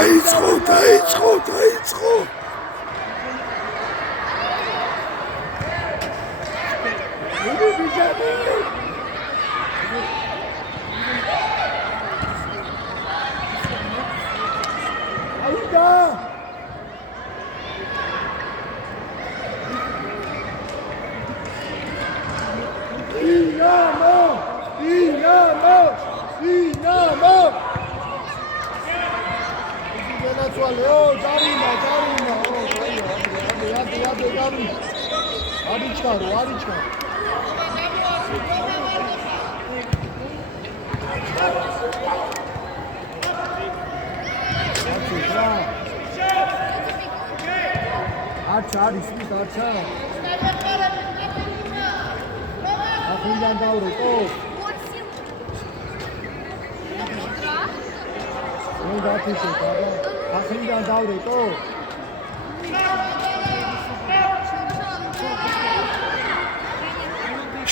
დაიწყო.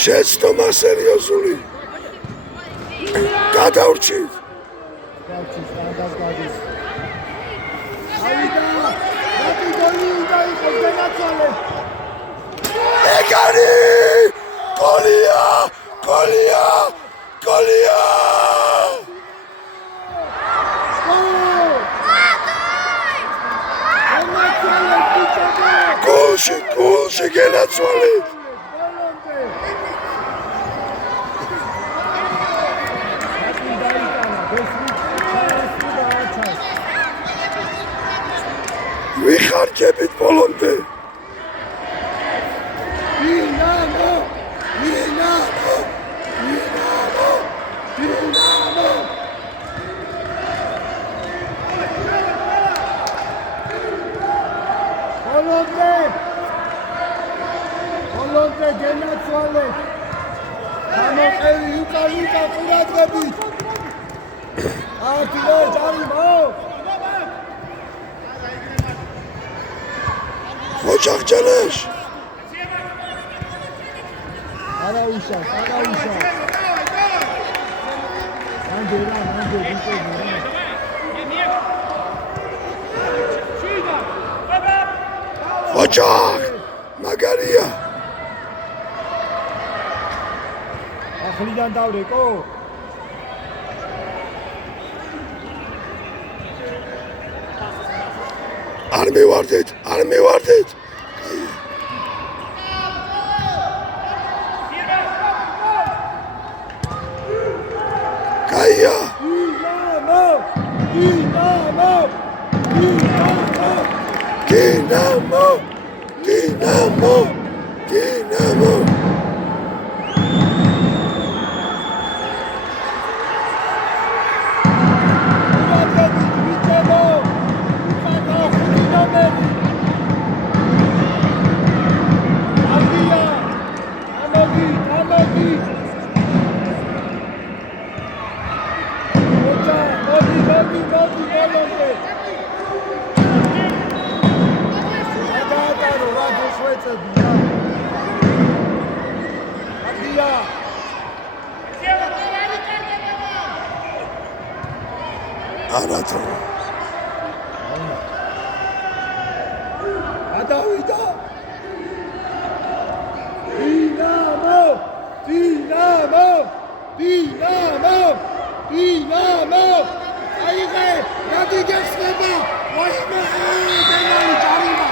შეცდომა სერიოზული. გადავრჩით. ეგარი! გოლია! გოლში გენაცვალეთ. ვიხარჯებით ბოლომდე. ბოლომდე გენაცვალეთ. გამოყევი უკა ყურადღებით. ჯარიმო. ოჯახჯანაშ. არავისა. ოჯახ მაგარია. ახლიდან დავრეკო. არ მივარდეთ. კაია. დინამო. არათო. გადავიდა. დინამო. აიღე, რადი გეხსნება. ვაიმე, დენალი ჯარიმა.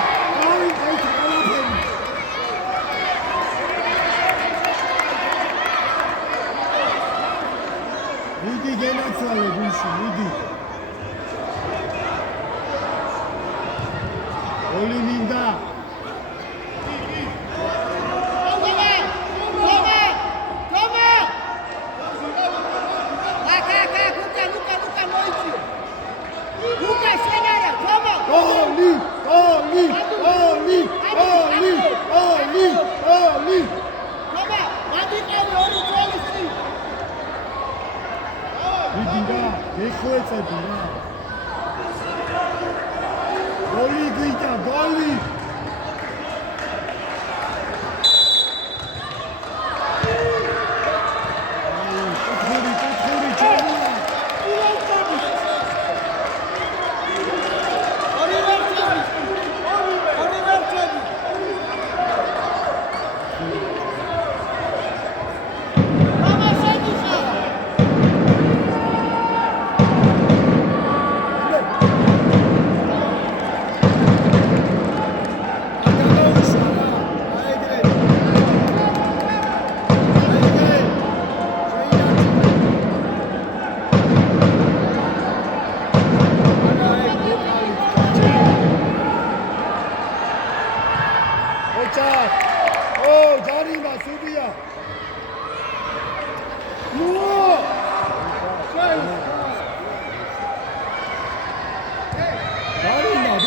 მიდი გენაცვალე გულში, მიდი. გოლი მინდა.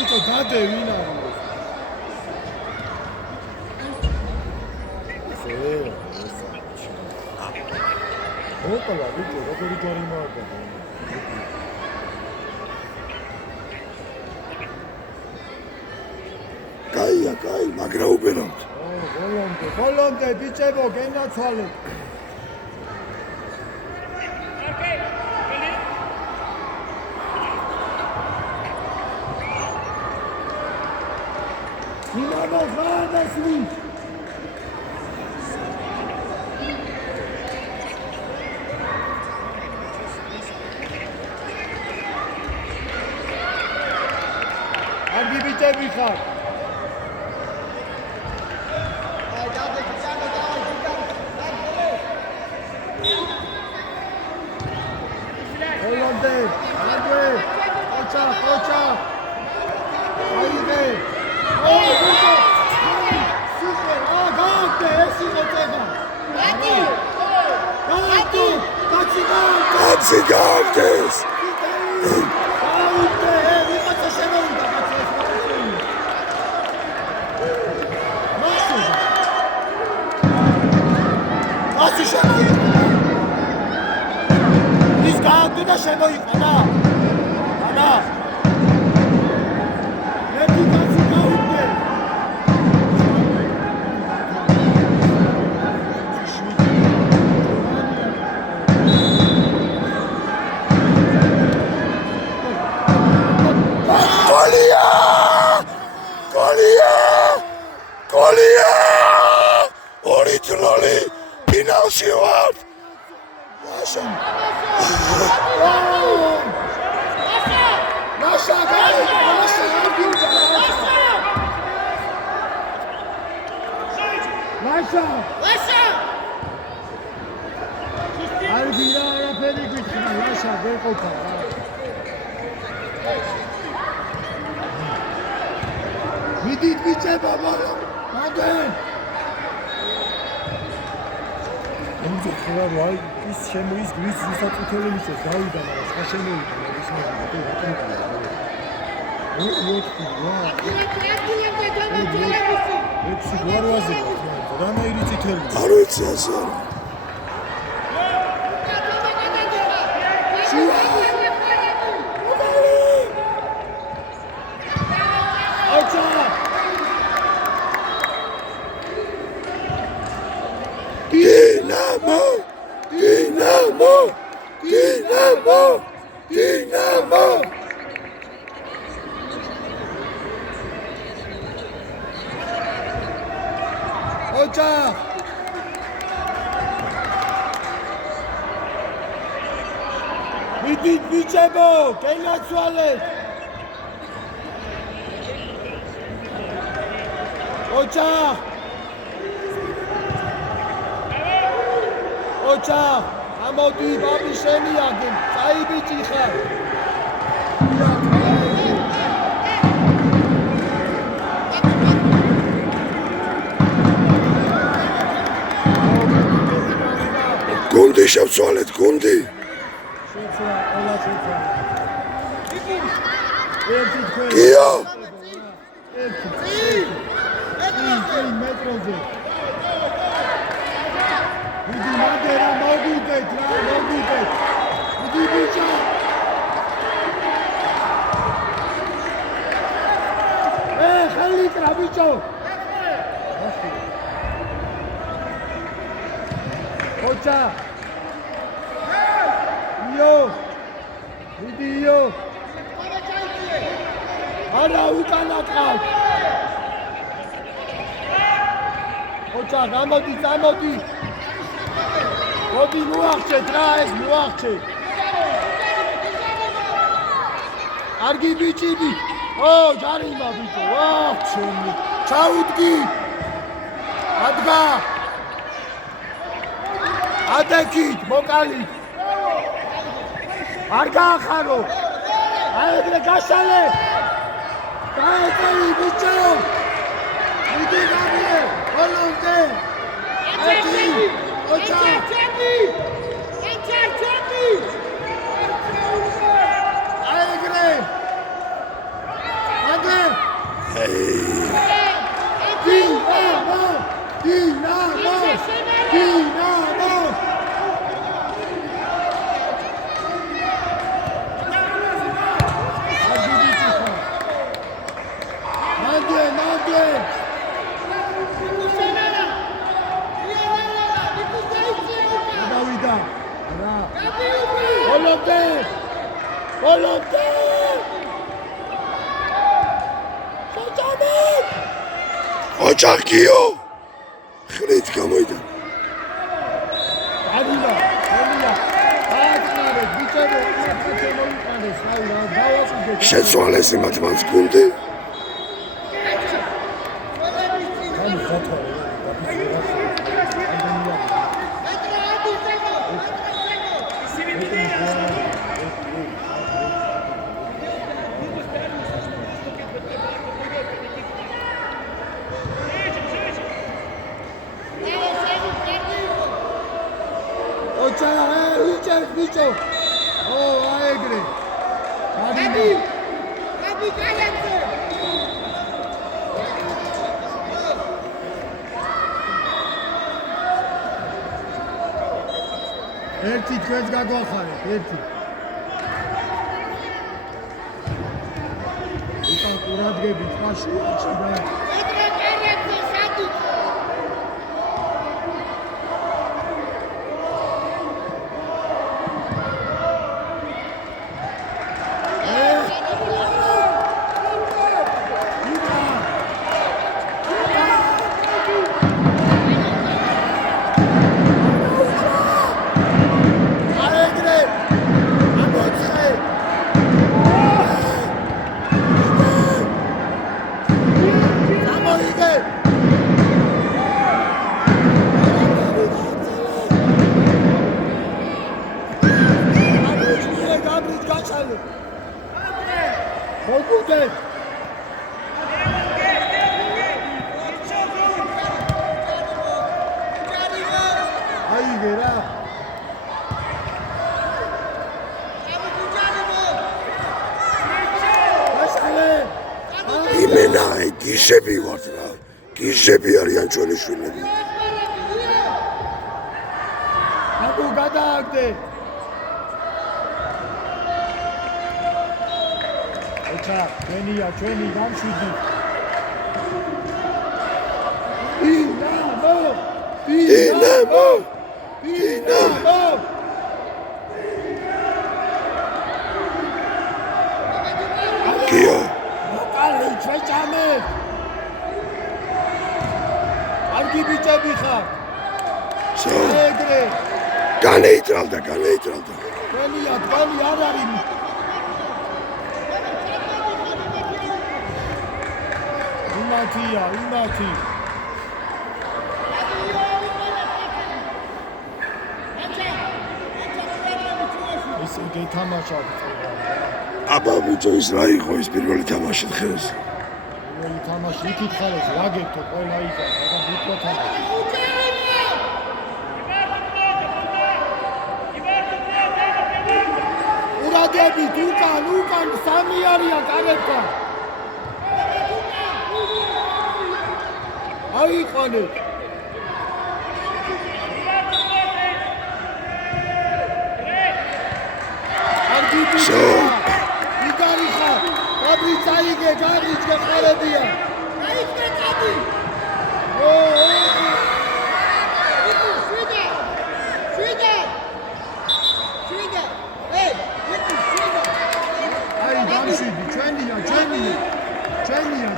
ბიჭო დადე ვინ არის ოპლა ბიჭო როგორი ჯარიმაა და კაია კაი მაგრა უბერავთ ბოლომდე ბიჭებო გენაცვალეთ Dinamo Vadasli. Argi biçebi xar. Hollande, Arge, Koça. Haydi. Oh, super! Oh, God, esse Rotega! Tatsigantes! Kolia! Originally, Pinocchio out! Russian! Vidit biçe baba. Hadi. Önce kırar var. Biz şemoyiz gibi satıyoruz işte. Daha iyi de var. Şemoyiz. Yok ya. Hepsi var vazı. Rana irici tel. Arıç yazar. Dinamo! Dinamo! Dinamo! Dinamo! Ocha! Vidit biçebo! Genatsualet! Ocha! Ocha! Amodi babi sheni agin. Saibiti khar. Gundi შევცვალეთ, Gundi. Gio! Ocha! Io! Video! Ara ukanaqav! Ocha, გამოდი! მოდი მოახჩეთ რა ეს მოახჩე! არგი ბიჭიდი! ო, ჯარიმა ბიჭო! ვაჰ, ჩემი! ჩაუდგი! ადგა! ადექით, მოკალით! არ გაახარო! აი ეგრე გაშალე! გაეწევი ბიჭო! მიდი გამიე! Hollande! Ocha! Aegre! Ade! ოჯახიო ხრით გამოიდა შეცვალეს იმათმაც გუნდი Bicho! Oh, alegre! Gabi, cállate! ერთი თქვენს გაგვახარეთ, ერთი. იტან ყურადღებით, მაშინ და იმენა გიშები ვართ რა გიშები არიან ჩვენი შვილები აბუ გადააგდე ეჩა ჩვენია ჩვენი გამშვიდი დინამო კიო ჩვეჭამე კარგი ბიჭები ხარ ეგრე განეიტრალდა თქვენია თქვენი არ არის იმათი ისე გეთამაშა აბა ბიჭო ის რა იყო ის პირველი თამაში დღეს თამაში იქით ხარეს ვაგებთო ყველა იგა და ბუთო თამაში ურადებით უკან სამი არიან კარებთან აიყვანეთ კარგი ბიჭო იგარიხა გაბრიცაიგე გაბრიჩე ხარებია აიწყე წადი შვიდა აი გამშვიდი ჩვენია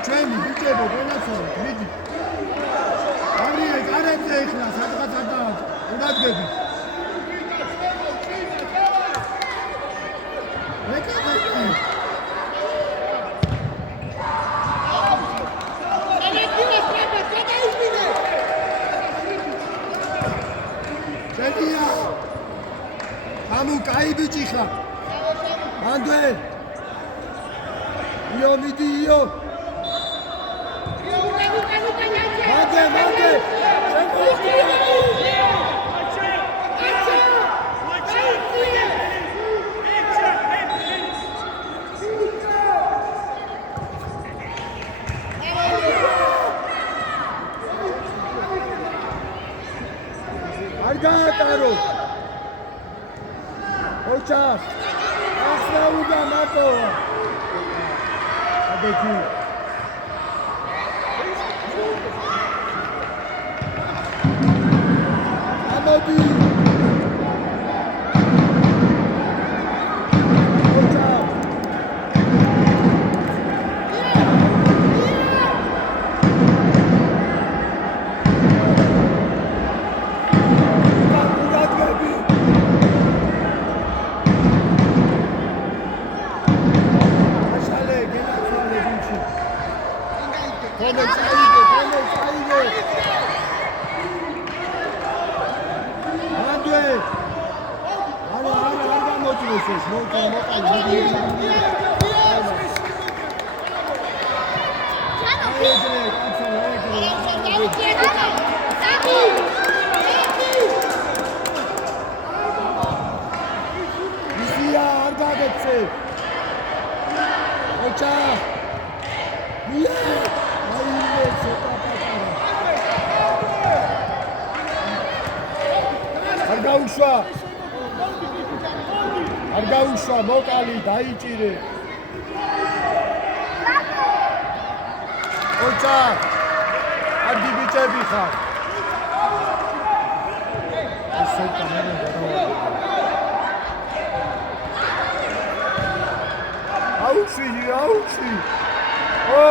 ჩვენი ბიჭებო გენაცვალეთ მიდი არია კარებზე ეხლა სადღაც ურადღები ამუ კაი ბიჭი ხარ ანდვე იო მიდი იო მანდე მარტოა. აბეთი. ამოდი. არ გაუშვა მოკალი დაიჭირე ოჩა არ გიბიჭები ხარ ესე კამერა აუჩი ო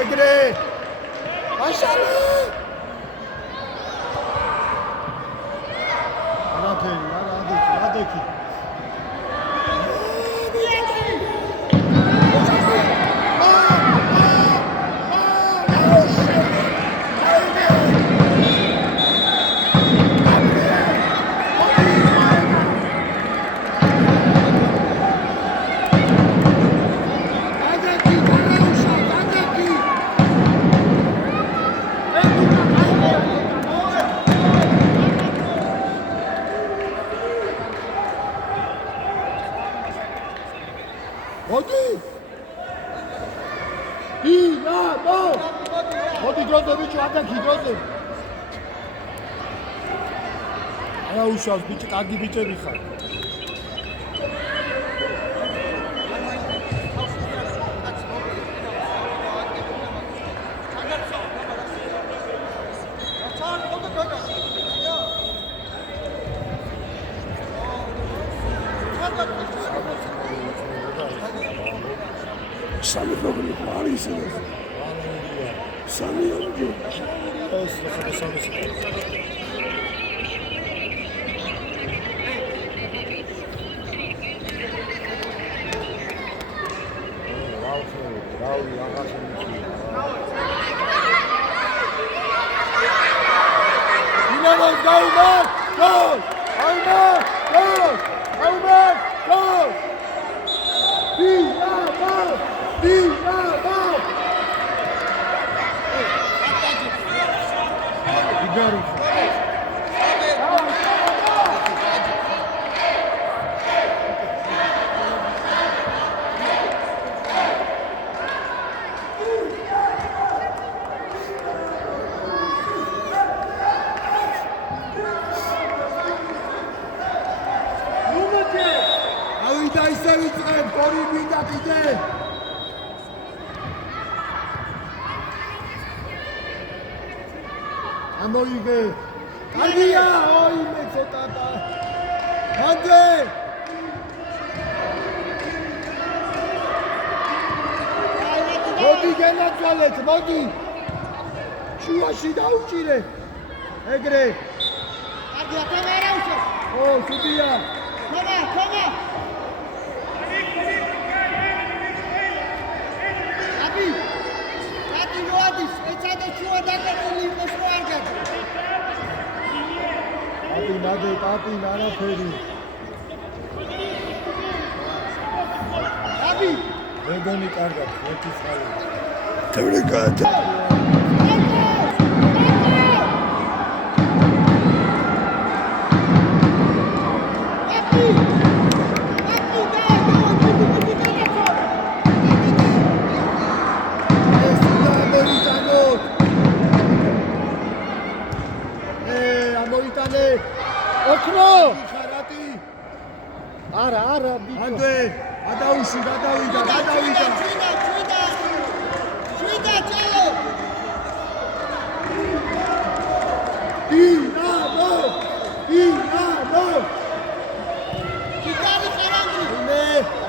ეგრე აშალე რადექი მოდი დროზე ბიჭო ატაკი დროზე არა უშავს ბიჭი კარგი ბიჭები ხარ სამი პრობლემა არის ეს სამი ამბო ეს სამი ამოიგე კარგია ოიმე ცოტა მანდე მოდი განაცვალეთ მოდი შუაში დაუჭირე ეგრე კარგია თემერა უშო ო სუდია თემა აბი როადის ეცადე შუა დაკარგული იყოს რო არ გაქვს აბი ნადე არაფერი აბი ეგონი კარგად ერთი ხალე თევრეკად ოქრო არა ანდრე გადაუშვი გადავიდა დინამო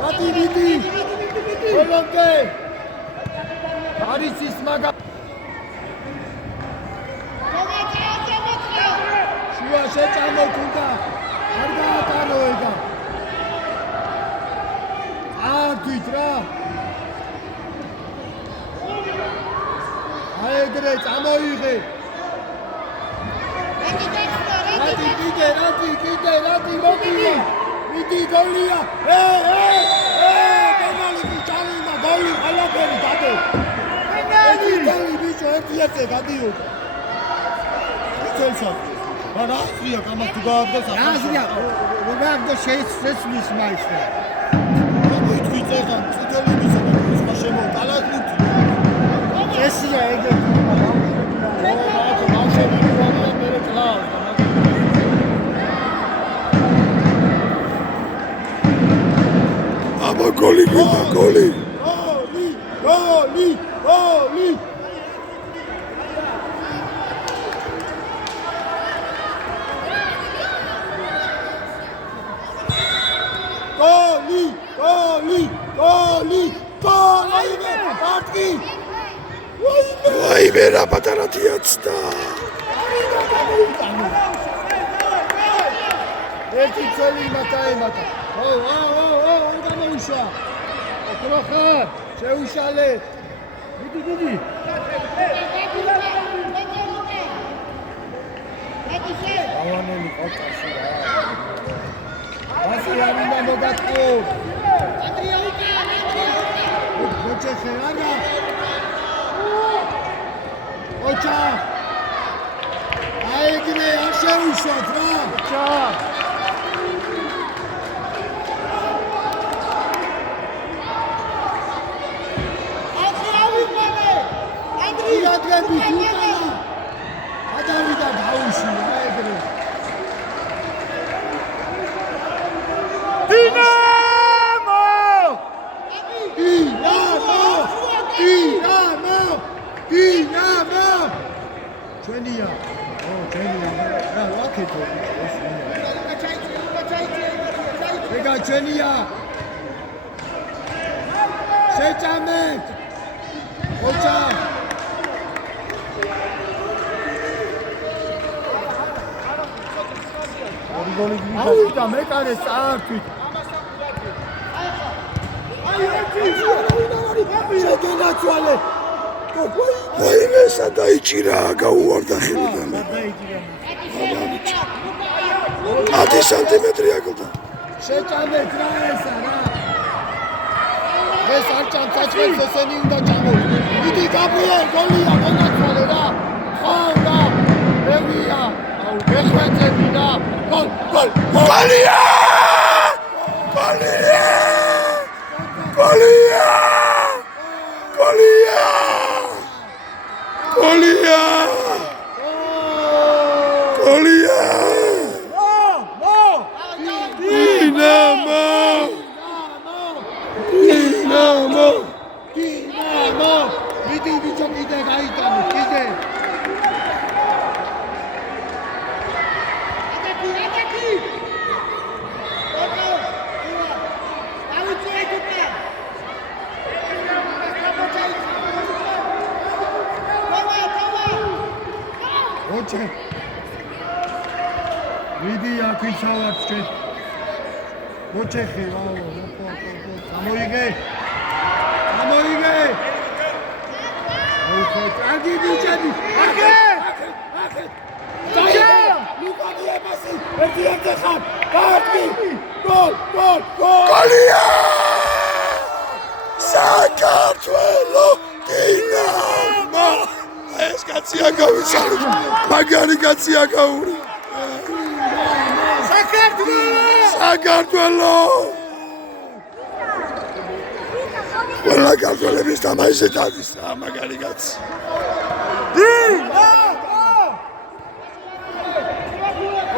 მათი ვიდი ყველანკე არის ის მაგა შუა შეჭამო თუნდა არ გაატანო ეგა ართვით რა აეგრე წამოიღე რადი მოგივა მიდი გოლია ბენალი ჩალინა გოლი ალაფერი დადე ბენალი ბიჭო ერთიაზე გადიო იცელსა არა აზრია გამას თუ გააგდეს აზრია როგორ შეცვლის მაისტრა იცედა წითელი მისა და სხვა შემოყალაგნით ესია ეგრე ბავშვები ვარიან მერე კლავს აბა გოლი გინდა გოლი ვაიმე რა პატარათიაცდა ერთი წელი მათაემათა არ გამოუშვა ოქრო ხარ შეუშალე მიდი ავანელი ყოწაში რა ასე არ უნდა მოგატყო ოჩეხე არა ოჩა აიგრე არ შეუშვათ რა ოჩა ანდრეები თვითონ ადავიდა დაუშვი აიგრე დინამო ჩვენია რა ვაკეთო ეგა ჩვენია შეჭამეთ ოჩა ავიდა მეკარე წაართვით შეგენაცვალე ვაიმე სადაიჭირა გაუვარდა ხელიდან 10 სანტიმეტრი აკლდა შეჭამეთ რა ესა რა ეს არ ჭამს საჭმელს ესენი უნდა ჭამოთ მიდი გაბრიელ გოლია გონაცვალე რა ხავდა მევია აუ გეხვეწები რა გოლ გოლია დინამო მიდი ბიჭო კიდე გაიტანო კიდე ოჩე მიდი აკიცავად ჩვენ მოჩეხე ამოიგე კარგი ბიჭები აკე ლუკანია მასი ერთიერთი ხარ კარგი გოლ გოლია საქართველო დინამო ეს კაცია გავიცალე მაგარი კაცია გაური საქართველო ყველა კაცოლების თამაშზე დადის მაგარი კაცი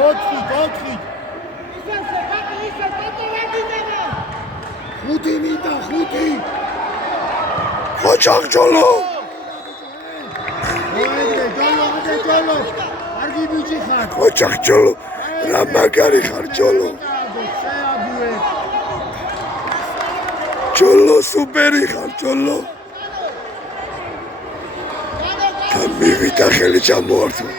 ოთხი 4 5 მინდა 5 ოჩახჭოლო ჯოლო კარგი ბიჭი ხარ ოჩახჭოლო რა მაგარი ხარ ჯოლო ჯოლო სუპერი ხარ ჯოლო მივიდა ხელი ჩამოართვა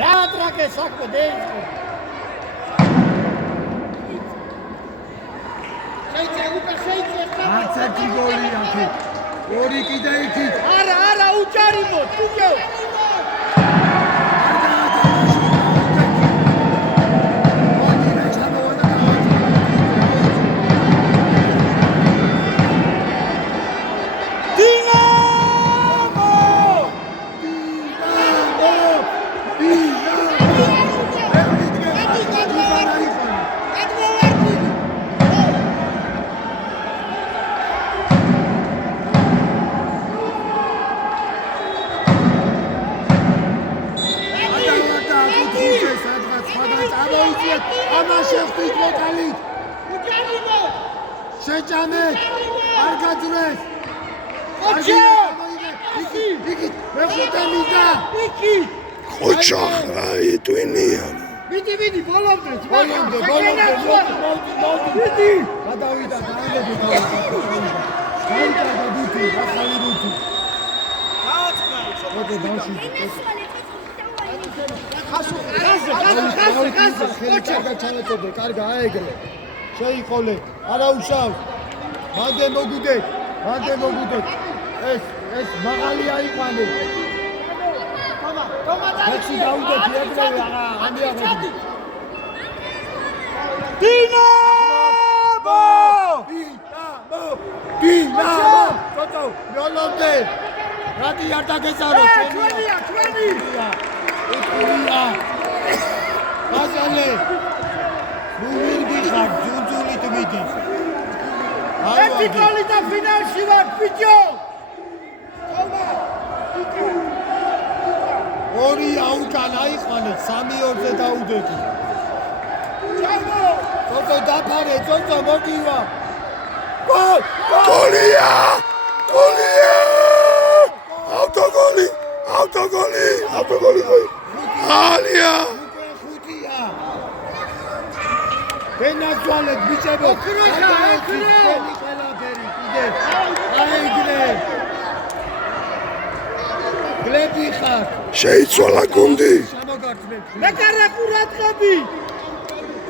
რა ტრაკე საქმე დაიწყო არცერთი გოლი აქეთ ორი კიდე იქით არა უჭარიმო თუგო შეჭამეთ არ გაძრეს ოჩა იგი მეხუთე მინდა იგი ოჩახ რა იტვინია მიდი ბოლომდე მიდი გადავიდა დაალები გავიდა ბუთი ახალი ბუთი ხასო კარგა აეგრე შეიყოლე არა უშავ მანდე მოგუდეთ ეს მაღალი აიყვანე ექსი დაუდეთ ეგრევე ამიაღები დინამო ტოტო მოლოდე რატი არ დაგეწარო ჩვენია გაზალე მუვიდი ხარ ძუნძულით მიდის ერთი გოლი და ფინალში ვარ ბიჭო ორი აუკან აიყვანეთ 3-2-ზე დაუდეთი ტოტო დაფარე ტოტო მოგივა გოლია ავტოგოლი ალია ბენაძვალეთ ბიჭებო აიგრე გლები ხარ შეიცვალა გუნდი მეკარა ყურადღები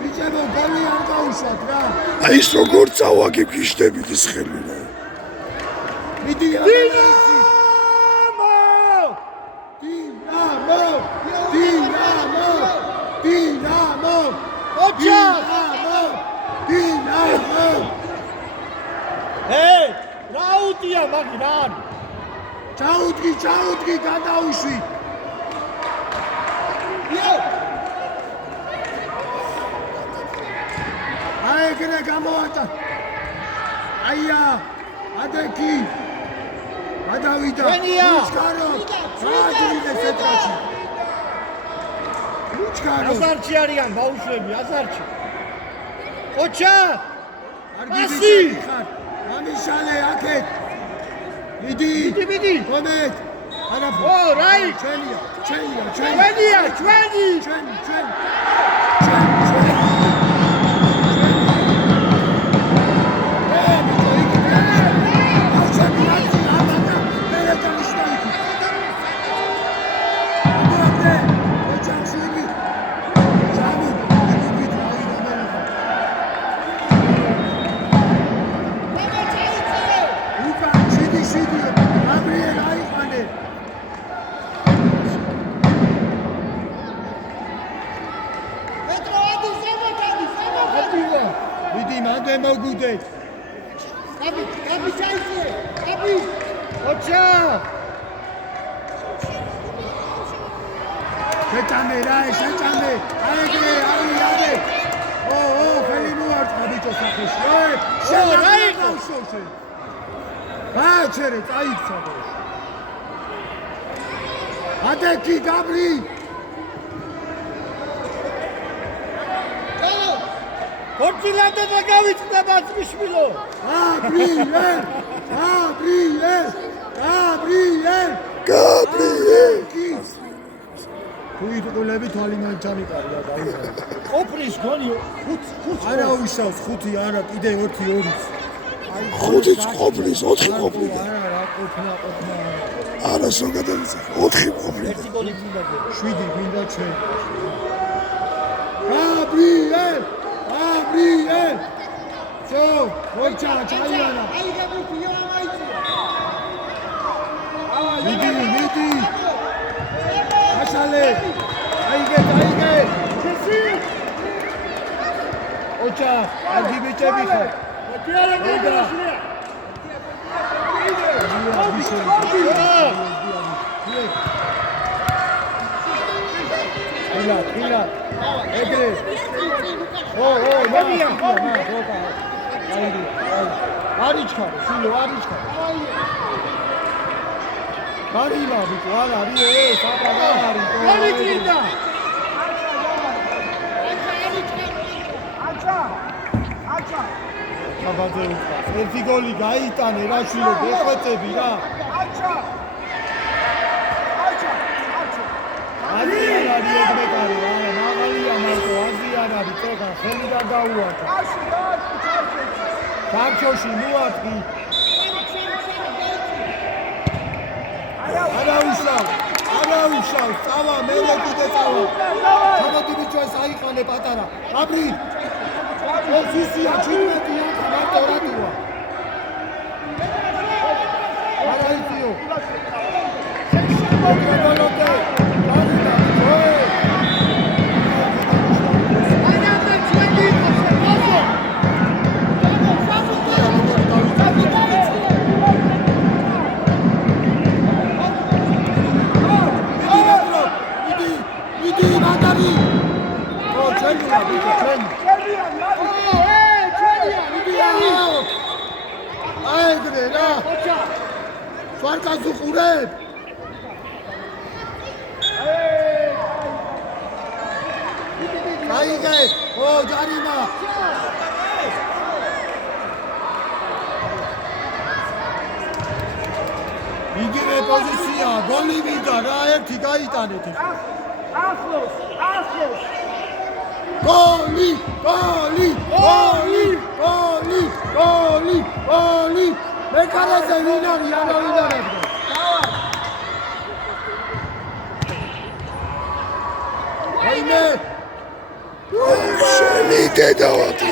ბიჭებო გოლი არ გაუშვათ რა აი ის როგორ წავაგებ გიშდებით ის ხელი რა მიდი დინამო ოჩა დინამო რაუტია მაგი რა არის ჩაუდგი გადაუშვი აეგრე გამოატა აია ადეკი გადავიდა უჩქარო აადრინე სეტრაში უჩქარო აზარჩი არიან ბაუშვები აზარჩი ოჩა ასი ამიშალე აქეთ მიდი გონეთ არაფო რაი ჩვენია ჩვენი მოგუდეთ კაბი ჩაიცე კაბი ოჩა შეჭამე აეგრე არე ხელი მოარტყა ბიჭო სახეში გააჩერე წაიქცა ადეკი გაბრი ორკილანდე და გავიწდება წმიშვილო. გაბრიელ უიტყულები თვალინან ჩამიყარია დაიზრა. ყოფრის გონი 5 არა უშავს 5 არა კიდე 2 ხუთიც ყოფნის 4 ყოფნი არა რა ყოფნა არა ზოგადად 4 ყოფნი 1 გოლი გინდა 7 გინდა ჩვენ გაბრიელ ძო მოჭა ჩაიანა აიღებულ ფიო ამაიცია მიდი აშალე აიგე ჩესი ოჭა აგი ბიჭები ხარ ოჭა გოგა Tila, egre. Mavia. Arichka, Silo, Arichka. Marina, Victoria, Rie, Sapagari. Arichka. Acha. Abazeu. Ერთი გოლი გაიტანე რა შვილო, გეხვეწები რა. Acha. აზია რიოგმეკარი არა მაღალია მარტო აზია არის წეგა ხელი და გაუატა კარჩოში მოატყი არა უშავ წავა მერე კიდე წავა ჩამოდი ბიჭოს აიყანე პატარა აბრი ოსისია 17-ია მარტო რატოა არა იწიო მოგრებოლოდე Farkazı kureb. Hayge, o Jarima. იგივე პოზიცია, გოლი ვიდა რა ერთი გაიტანეთ. ახლოს. გოლი. მეკარაზე ვინ არის არა ვინ არის? აიმე. შენი დედავატი.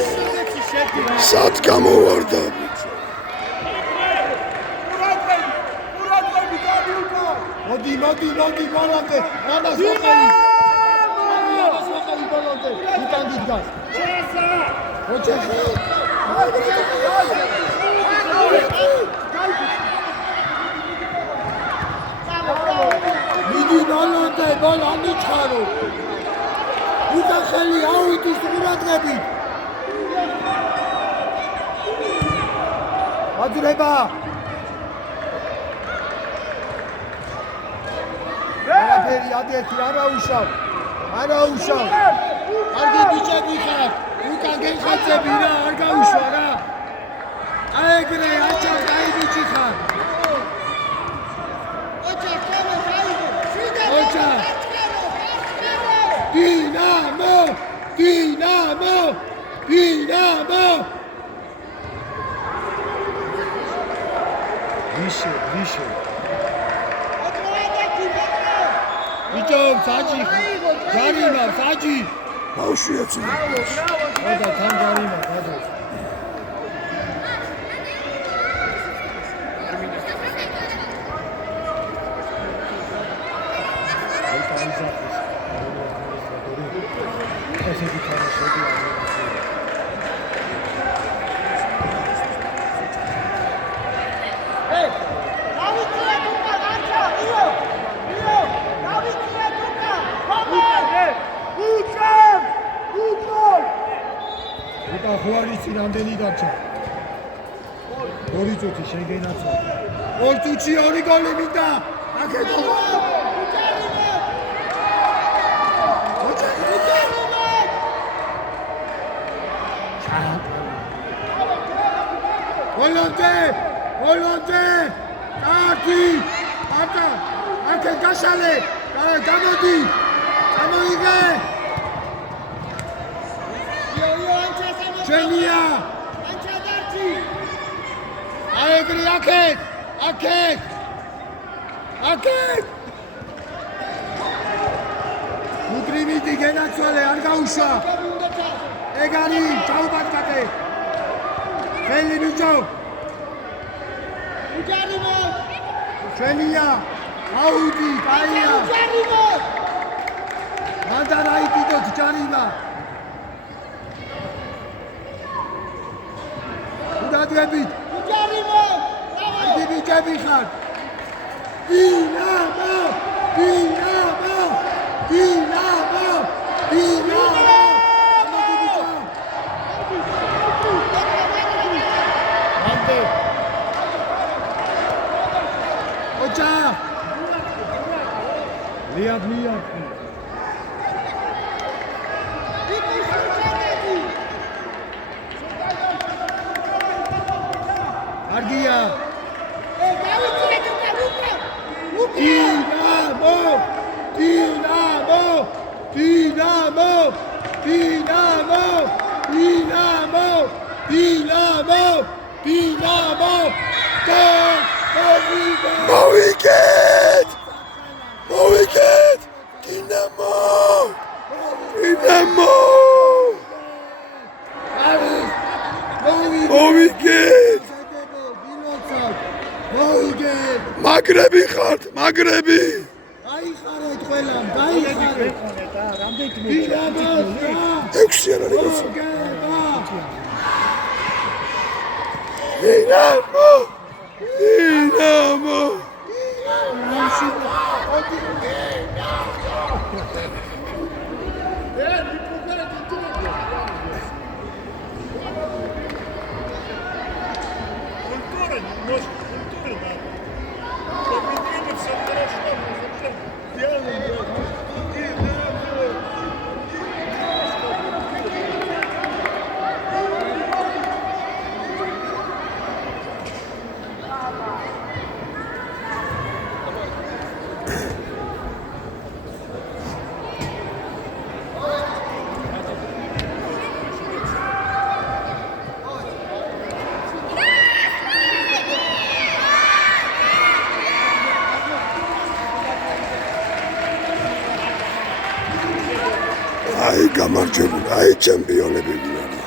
სად გამოვარდა? მოდი ბოლომდე. ამას მოხდი ბოლომდე. იტან დიდგას. ოჩეხი. მიდი ბოლომდე, ბოლ ამიჩხარო. იტან ხელი აუიტის ყურადღებით. აძრება. არაფერი ადეთი არა უშავ. კარგი ბიჭები ხარ. უკან გეხაცები რა, არ გაუშვა რა. აეგრე აჭა კაი ბიჭი ხარ. ოჭა. დინამო. ვიშე. ბიჭო, საჯი. ჯარიმა, საჯი. ბავშვია ძმა. და თან ჯარიმა, დადო. ხუარის რამდენი დარჩა? 2 წუთი შეგენაცა. 2 წუთში 2 გოლი მინდა. აკეთო. Holonde! Arti! Arta! Arke Gashale! Gamodi! Samoige! Genia! Aegri Akek! Akek! Akek! Mukrimiti genacvale არ გაუშვა. ეგარი ჩაუბატკაკე. ხელი ბიჭო. უჯარიმო. ჩვენია. აუდი, კაია. უჯარიმო. მანდანა იკიდოთ ჯარიმა. უდადებით. უჯარიმო. იგი ბიჭები ხარ. დინამო! დინამო! დინამო! დინამო! Ande. Ocha. Lihat. Argia. Dinamo! Mowicket! Dinamo! Mowicket! Magreby ხართ, Magreby! აიხარეთ ყველამ, დაიხარეთ. რამდენი Dinamo! 6 არ არის. Dinamo! Ai გამარჯვებული, ai ჩემპიონები ვინარი.